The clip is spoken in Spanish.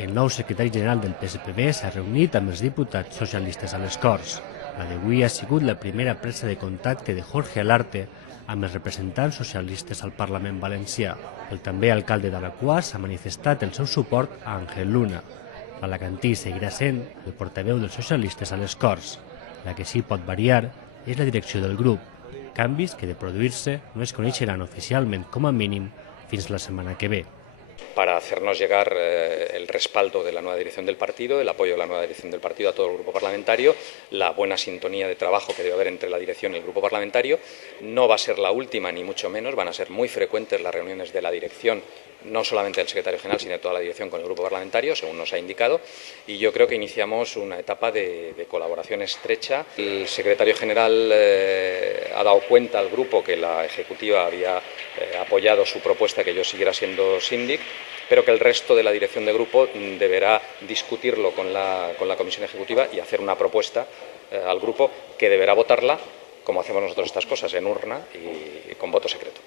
El nou secretari general del PSPB s'ha reunit amb els diputats socialistes a les Corts. La d'avui ha sigut la primera presa de contacte de Jorge Alarte amb els representants socialistes al Parlament valencià. El també alcalde d'Alaquàs ha manifestat el seu suport a Ángel Luna. L'alacantí seguirà sent el portaveu dels socialistes a les Corts. La que sí pot variar és la direcció del grup, canvis que de produir-se no es coneixeran oficialment com a mínim fins la setmana que ve. Para hacernos llegar el respaldo de la nueva dirección del partido, el apoyo de la nueva dirección del partido a todo el grupo parlamentario, la buena sintonía de trabajo que debe haber entre la dirección y el grupo parlamentario. No va a ser la última, ni mucho menos, van a ser muy frecuentes las reuniones de la dirección, no solamente del secretario general, sino de toda la dirección con el grupo parlamentario, según nos ha indicado, y yo creo que iniciamos una etapa de colaboración estrecha. El secretario general ha dado cuenta al grupo que la ejecutiva había apoyado su propuesta que yo siguiera siendo síndic, pero que el resto de la dirección de grupo deberá discutirlo con la comisión ejecutiva y hacer una propuesta al grupo que deberá votarla, como hacemos nosotros estas cosas, en urna y con voto secreto.